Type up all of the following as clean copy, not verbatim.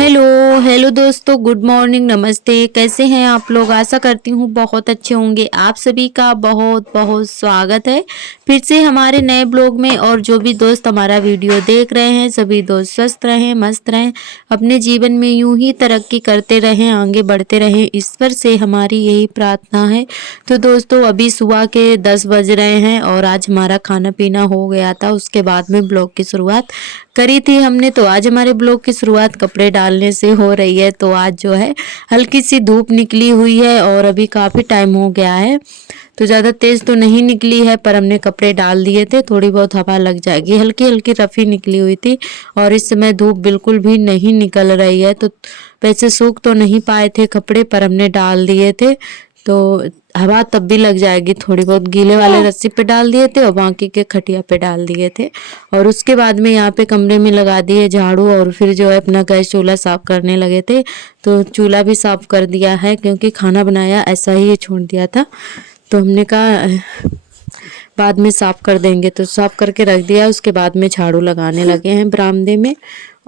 Hello hello दोस्तों, good morning, नमस्ते। कैसे हैं आप लोग? आशा करती हूँ बहुत अच्छे होंगे। आप सभी का बहुत बहुत स्वागत है फिर से हमारे नए ब्लॉग में। और जो भी दोस्त हमारा वीडियो देख रहे हैं, सभी दोस्त स्वस्थ रहें, मस्त रहें, अपने जीवन में यूं ही तरक्की करते रहें, आगे बढ़ते रहें, ईश्वर से हमारी यही प्रार्थना है। तो दोस्तों, अभी सुबह के 10 बज रहे हैं और आज हमारा खाना पीना हो गया था। उसके बाद में ब्लॉग की शुरुआत करी थी हमने। तो आज हमारे ब्लॉग की शुरुआत कपड़े डालने से हो रही है। तो आज जो है हल्की सी धूप निकली हुई है और अभी काफ़ी टाइम हो गया है। तो ज़्यादा तेज़ तो नहीं निकली है, पर हमने कपड़े डाल दिए थे। थोड़ी बहुत हवा लग जाएगी, हल्की हल्की रफ़ी निकली हुई थी। और इस समय धूप बिल्कुल भी नहीं निकल रही है। तो वैसे सूख तो नहीं पाए थे कपड़े, पर हमने डाल दिए थे। तो हवा तब भी लग जाएगी। थोड़ी बहुत गीले वाले रस्सी पे डाल दिए थे और बाकी के खटिया पे डाल दिए थे। और उसके बाद में यहाँ पे कमरे में लगा दिए झाड़ू और फिर जो है अपना गैस चूल्हा साफ करने लगे थे। तो चूल्हा भी साफ कर दिया है, क्योंकि खाना बनाया ऐसा ही छोड़ दिया था। तो हमने कहा बाद में साफ कर देंगे, तो साफ करके रख दिया। उसके बाद में झाड़ू लगाने लगे हैं बरामदे में।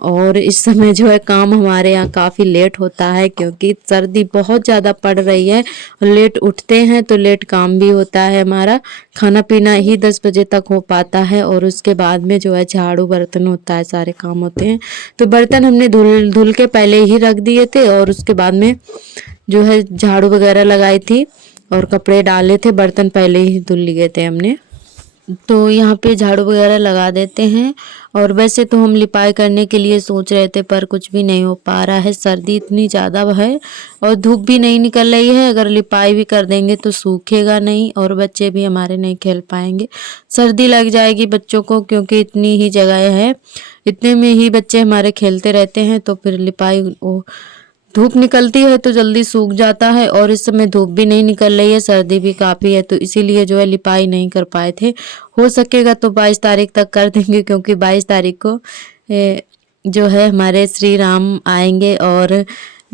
और इस समय जो है काम हमारे यहाँ काफ़ी लेट होता है, क्योंकि सर्दी बहुत ज़्यादा पड़ रही है। लेट उठते हैं तो लेट काम भी होता है हमारा। खाना पीना ही 10 बजे तक हो पाता है और उसके बाद में जो है झाड़ू बर्तन होता है, सारे काम होते हैं। तो बर्तन हमने धुल धुल के पहले ही रख दिए थे और उसके बाद में जो है झाड़ू वगैरह लगाई थी और कपड़े डाले थे। बर्तन पहले ही धुल लिए थे हमने। तो यहाँ पे झाड़ू वगैरह लगा देते हैं। और वैसे तो हम लिपाई करने के लिए सोच रहे थे, पर कुछ भी नहीं हो पा रहा है। सर्दी इतनी ज़्यादा है और धूप भी नहीं निकल रही है। अगर लिपाई भी कर देंगे तो सूखेगा नहीं और बच्चे भी हमारे नहीं खेल पाएंगे। सर्दी लग जाएगी बच्चों को, क्योंकि इतनी ही जगह है, इतने में ही बच्चे हमारे खेलते रहते हैं। तो फिर लिपाई धूप निकलती है तो जल्दी सूख जाता है। और इस समय धूप भी नहीं निकल रही है, सर्दी भी काफ़ी है, तो इसीलिए जो है लिपाई नहीं कर पाए थे। हो सकेगा तो 22 तारीख तक कर देंगे, क्योंकि 22 तारीख को जो है हमारे श्री राम आएंगे और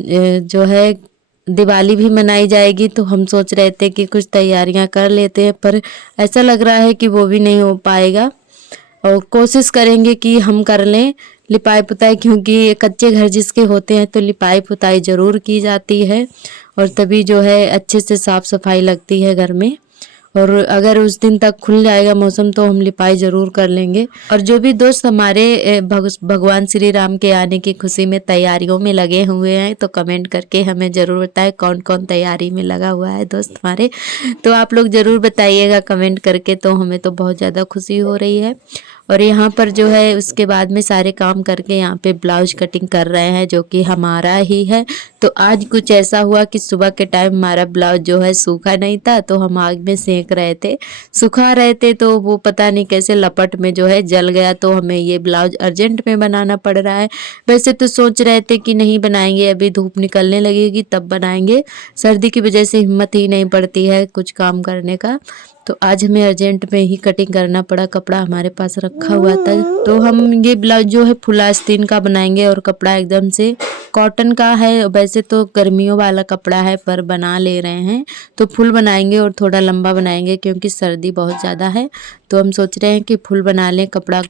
जो है दिवाली भी मनाई जाएगी। तो हम सोच रहे थे कि कुछ तैयारियां कर लेते हैं, पर ऐसा लग रहा है कि वो भी नहीं हो पाएगा। और कोशिश करेंगे कि हम कर लें लिपाई पुताई, क्योंकि कच्चे घर जिसके होते हैं तो लिपाई पुताई ज़रूर की जाती है और तभी जो है अच्छे से साफ़ सफाई लगती है घर में। और अगर उस दिन तक खुल जाएगा मौसम तो हम लिपाई ज़रूर कर लेंगे। और जो भी दोस्त हमारे भगवान श्री राम के आने की खुशी में तैयारियों में लगे हुए हैं, तो कमेंट करके हमें ज़रूर बताएं कौन कौन तैयारी में लगा हुआ है दोस्त हमारे। तो आप लोग ज़रूर बताइएगा कमेंट करके, तो हमें तो बहुत ज़्यादा खुशी हो रही है। और यहाँ पर जो है उसके बाद में सारे काम करके यहाँ पे ब्लाउज कटिंग कर रहे हैं, जो कि हमारा ही है। तो आज कुछ ऐसा हुआ कि सुबह के टाइम हमारा ब्लाउज जो है सूखा नहीं था, तो हम आग में सेक रहे थे, सुखा रहे थे, तो वो पता नहीं कैसे लपट में जो है जल गया। तो हमें ये ब्लाउज अर्जेंट में बनाना पड़ रहा है। वैसे तो सोच रहे थे कि नहीं बनाएंगे, अभी धूप निकलने लगेगी तब बनाएंगे। सर्दी की वजह से हिम्मत ही नहीं पड़ती है कुछ काम करने का। तो आज हमें अर्जेंट में ही कटिंग करना पड़ा। कपड़ा हमारे पास रखा हुआ था। तो हम ये ब्लाउज जो है फुल आस्तीन का बनाएंगे और कपड़ा एकदम से कॉटन का है। वैसे तो गर्मियों वाला कपड़ा है, पर बना ले रहे हैं तो फुल बनाएंगे और थोड़ा लंबा बनाएंगे, क्योंकि सर्दी बहुत ज़्यादा है। तो हम सोच रहे हैं कि फुल बना लें। कपड़ा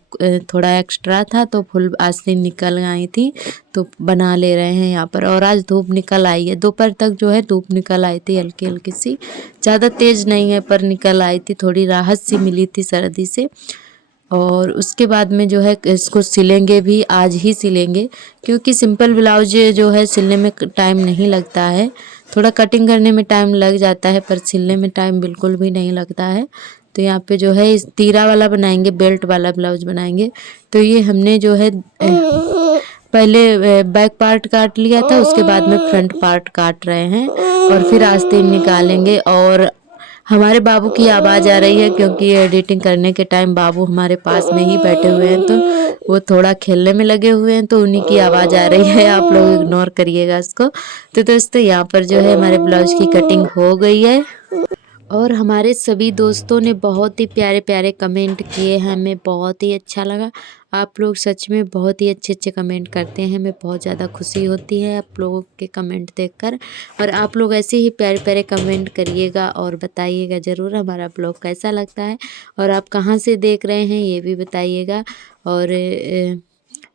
थोड़ा एक्स्ट्रा था तो फुल आस्तीन निकल आई थी, तो बना ले रहे हैं यहाँ पर। और आज धूप निकल आई है, दोपहर तक जो है धूप निकल आई थी हल्की हल्की सी, ज़्यादा तेज़ नहीं है पर निकल आई थी। थोड़ी राहत सी मिली थी सर्दी से। और उसके बाद में जो है इसको सिलेंगे भी, आज ही सिलेंगे, क्योंकि सिंपल ब्लाउज जो है सिलने में टाइम नहीं लगता है। थोड़ा कटिंग करने में टाइम लग जाता है, पर सिलने में टाइम बिल्कुल भी नहीं लगता है। तो यहाँ पे जो है इस तीरा वाला बनाएंगे, बेल्ट वाला ब्लाउज बनाएंगे। तो ये हमने जो है पहले बैक पार्ट काट लिया था, उसके बाद में फ्रंट पार्ट काट रहे हैं और फिर आस्तीन निकालेंगे। और हमारे बाबू की आवाज़ आ रही है, क्योंकि एडिटिंग करने के टाइम बाबू हमारे पास में ही बैठे हुए हैं, तो वो थोड़ा खेलने में लगे हुए हैं, तो उन्हीं की आवाज़ आ रही है। आप लोग इग्नोर करिएगा इसको। तो दोस्तों यहाँ पर जो है हमारे ब्लाउज की कटिंग हो गई है। और हमारे सभी दोस्तों ने बहुत ही प्यारे प्यारे कमेंट किए हैं, हमें बहुत ही अच्छा लगा। आप लोग सच में बहुत ही अच्छे अच्छे कमेंट करते हैं, हमें बहुत ज़्यादा खुशी होती है आप लोगों के कमेंट देखकर। और आप लोग ऐसे ही प्यारे प्यारे कमेंट करिएगा और बताइएगा ज़रूर हमारा ब्लॉग कैसा लगता है और आप कहाँ से देख रहे हैं ये भी बताइएगा। और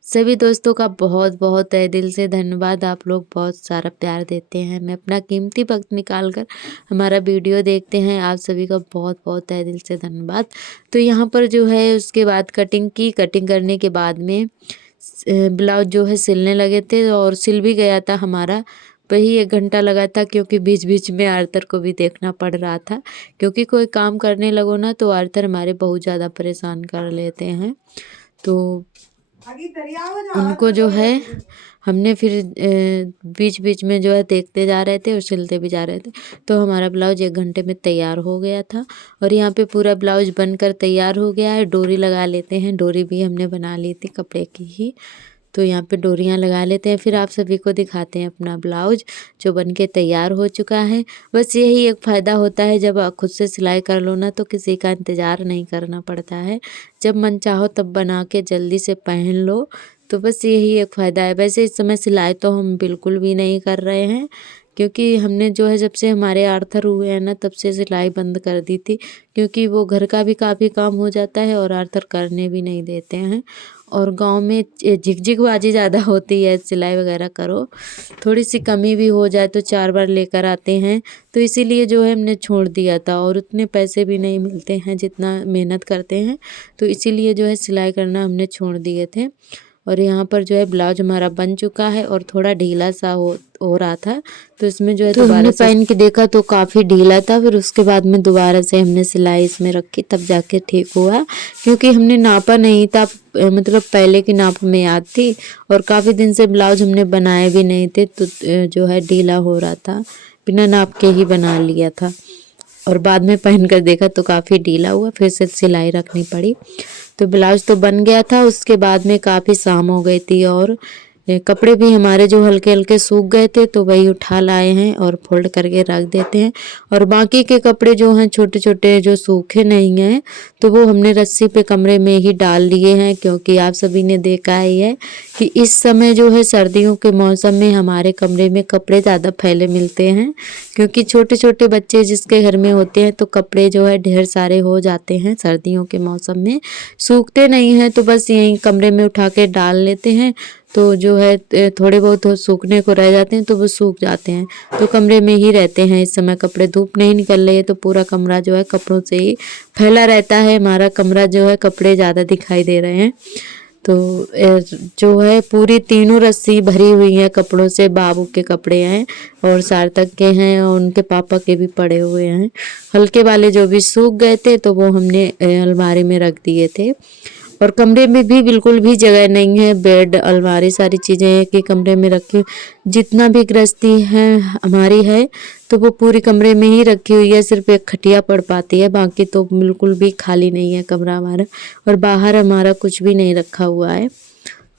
सभी दोस्तों का बहुत बहुत तहे दिल से धन्यवाद। आप लोग बहुत सारा प्यार देते हैं, मैं अपना कीमती वक्त निकाल कर हमारा वीडियो देखते हैं। आप सभी का बहुत बहुत तहे दिल से धन्यवाद। तो यहाँ पर जो है उसके बाद कटिंग की। कटिंग करने के बाद में ब्लाउज जो है सिलने लगे थे और सिल भी गया था हमारा। वही 1 घंटा लगा था, क्योंकि बीच बीच में आर्थर को भी देखना पड़ रहा था, क्योंकि कोई काम करने लगो ना तो आर्थर हमारे बहुत ज़्यादा परेशान कर लेते हैं। तो उनको जो है हमने फिर बीच बीच में जो है देखते जा रहे थे और सिलते भी जा रहे थे। तो हमारा ब्लाउज 1 घंटे में तैयार हो गया था और यहाँ पे पूरा ब्लाउज बनकर तैयार हो गया है। डोरी लगा लेते हैं, डोरी भी हमने बना ली थी कपड़े की ही। तो यहाँ पे डोरियाँ लगा लेते हैं, फिर आप सभी को दिखाते हैं अपना ब्लाउज जो बनके तैयार हो चुका है। बस यही एक फ़ायदा होता है, जब आप खुद से सिलाई कर लो ना तो किसी का इंतज़ार नहीं करना पड़ता है। जब मन चाहो तब बना के जल्दी से पहन लो, तो बस यही एक फ़ायदा है। वैसे इस समय सिलाई तो हम बिल्कुल भी नहीं कर रहे हैं, क्योंकि हमने जो है जब से हमारे आर्थर हुए हैं ना तब से सिलाई बंद कर दी थी, क्योंकि वो घर का भी काफ़ी काम हो जाता है और आर्थर करने भी नहीं देते हैं। और गांव में झिकझिकबाजी ज़्यादा होती है, सिलाई वगैरह करो थोड़ी सी कमी भी हो जाए तो 4 बार लेकर आते हैं। तो इसीलिए जो है हमने छोड़ दिया था, और उतने पैसे भी नहीं मिलते हैं जितना मेहनत करते हैं, तो इसीलिए जो है सिलाई करना हमने छोड़ दिए थे। और यहाँ पर जो है ब्लाउज हमारा बन चुका है और थोड़ा ढीला सा हो रहा था, तो इसमें जो है तो हमने पहन के देखा तो काफ़ी ढीला था। फिर उसके बाद में दोबारा से हमने सिलाई इसमें रखी, तब जाके ठीक हुआ, क्योंकि हमने नापा नहीं था। मतलब पहले की नाप हमें याद थी और काफ़ी दिन से ब्लाउज हमने बनाए भी नहीं थे, तो जो है ढीला हो रहा था, बिना नाप के ही बना लिया था। और बाद में पहन कर देखा तो काफ़ी ढीला हुआ, फिर से सिलाई रखनी पड़ी। तो ब्लाउज तो बन गया था। उसके बाद में काफ़ी शाम हो गई थी और कपड़े भी हमारे जो हल्के हल्के सूख गए थे, तो वही उठा लाए हैं और फोल्ड करके रख देते हैं। और बाकी के कपड़े जो हैं छोटे छोटे जो सूखे नहीं हैं, तो वो हमने रस्सी पे कमरे में ही डाल लिए हैं, क्योंकि आप सभी ने देखा ही है कि इस समय जो है सर्दियों के मौसम में हमारे कमरे में कपड़े ज़्यादा फैले मिलते हैं, क्योंकि छोटे छोटे बच्चे जिसके घर में होते हैं तो कपड़े जो है ढेर सारे हो जाते हैं सर्दियों के मौसम में, सूखते नहीं हैं। तो बस यहीं कमरे में उठा के डाल लेते हैं, तो जो है थोड़े बहुत सूखने को रह जाते हैं तो वो सूख जाते हैं। तो कमरे में ही रहते हैं इस समय, कपड़े धूप नहीं निकल रही है तो पूरा कमरा जो है कपड़ों से ही फैला रहता है। हमारा कमरा जो है कपड़े ज़्यादा दिखाई दे रहे हैं। तो जो है पूरी तीनों रस्सी भरी हुई है कपड़ों से। बाबू के कपड़े हैं और सार्थक के हैं और उनके पापा के भी पड़े हुए हैं। हल्के वाले जो भी सूख गए थे तो वो हमने अलमारी में रख दिए थे। और कमरे में भी बिल्कुल भी जगह नहीं है, बेड अलमारी सारी चीज़ें हैं कि कमरे में रखी। जितना भी गृहस्थी है हमारी है तो वो पूरी कमरे में ही रखी हुई है, सिर्फ एक खटिया पड़ पाती है, बाकी तो बिल्कुल भी खाली नहीं है कमरा हमारा। और बाहर हमारा कुछ भी नहीं रखा हुआ है,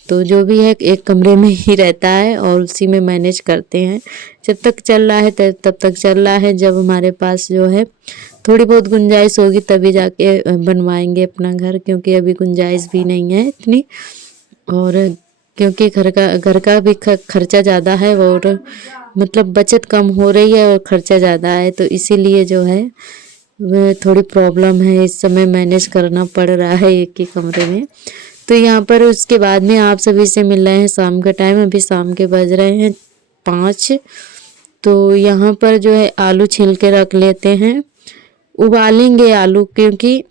तो जो भी है एक कमरे में ही रहता है और उसी में मैनेज करते हैं। जब तक चल रहा है तब तक चल रहा है। जब हमारे पास जो है थोड़ी बहुत गुंजाइश होगी तभी जाके बनवाएंगे अपना घर, क्योंकि अभी गुंजाइश भी नहीं है इतनी। और क्योंकि घर का भी खर्चा ज़्यादा है और मतलब बचत कम हो रही है और खर्चा ज़्यादा है, तो इसीलिए जो है वो थोड़ी प्रॉब्लम है इस समय, मैनेज करना पड़ रहा है एक ही कमरे में। तो यहाँ पर उसके बाद में आप सभी से मिल रहे हैं शाम का टाइम। अभी शाम के बज रहे हैं 5। तो यहाँ पर जो है आलू छील के रख लेते हैं, उबालेंगे आलू, क्योंकि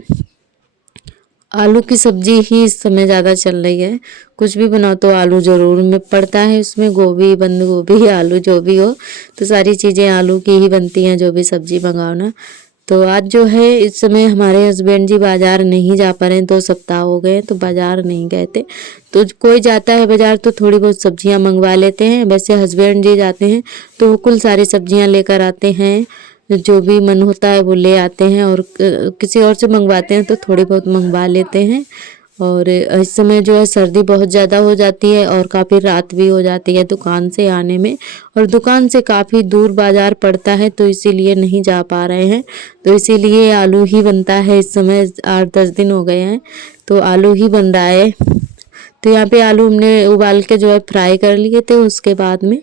आलू की सब्जी ही इस समय ज़्यादा चल रही है। कुछ भी बनाओ तो आलू ज़रूर में पड़ता है, उसमें गोभी बंद गोभी आलू जो भी हो, तो सारी चीज़ें आलू की ही बनती हैं जो भी सब्जी मंगाओ ना। तो आज जो है इस समय हमारे हस्बैंड जी बाज़ार नहीं जा पा रहे हैं, 2 सप्ताह हो गए तो बाज़ार नहीं गए थे। तो कोई जाता है बाज़ार तो थोड़ी बहुत सब्जियां मंगवा लेते हैं। वैसे हस्बैंड जी जाते हैं तो वो कुल सारी सब्जियां लेकर आते हैं, जो भी मन होता है वो ले आते हैं, और किसी और से मंगवाते हैं तो थोड़ी बहुत मंगवा लेते हैं। और इस समय जो है सर्दी बहुत ज़्यादा हो जाती है और काफ़ी रात भी हो जाती है दुकान से आने में, और दुकान से काफ़ी दूर बाज़ार पड़ता है, तो इसीलिए नहीं जा पा रहे हैं। तो इसीलिए आलू ही बनता है इस समय। 8-10 दिन हो गए हैं तो आलू ही बन रहा है। तो यहाँ पे आलू हमने उबाल के जो है फ्राई कर लिए थे, उसके बाद में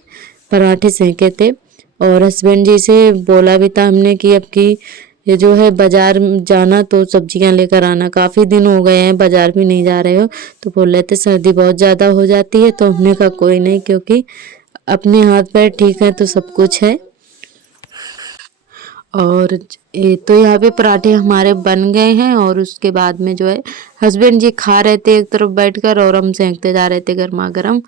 पराठे सेके थे। और हस्बैंड जी से बोला भी था हमने कि अब की ये जो है बाजार जाना तो सब्जियां लेकर आना, काफ़ी दिन हो गए हैं बाजार भी नहीं जा रहे हो। तो बोल रहे थे सर्दी बहुत ज़्यादा हो जाती है, तो हमने कहा कोई नहीं, क्योंकि अपने हाथ पैर ठीक है तो सब कुछ है। और ये तो यहाँ पे पराठे हमारे बन गए हैं और उसके बाद में जो है हस्बैंड जी खा रहे थे एक तरफ बैठकर और हम सेंकते जा रहे थे गर्मा गर्म।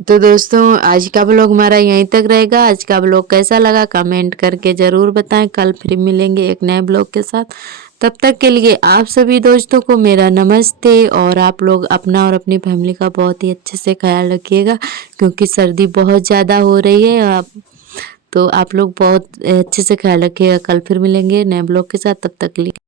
तो दोस्तों आज का ब्लॉग हमारा यहीं तक रहेगा। आज का ब्लॉग कैसा लगा कमेंट करके ज़रूर बताएं। कल फिर मिलेंगे एक नए ब्लॉग के साथ। तब तक के लिए आप सभी दोस्तों को मेरा नमस्ते। और आप लोग अपना और अपनी फैमिली का बहुत ही अच्छे से ख्याल रखिएगा, क्योंकि सर्दी बहुत ज़्यादा हो रही है। तो आप लोग बहुत अच्छे से ख्याल रखिएगा। कल फिर मिलेंगे नए ब्लॉग के साथ, तब तक के लिए।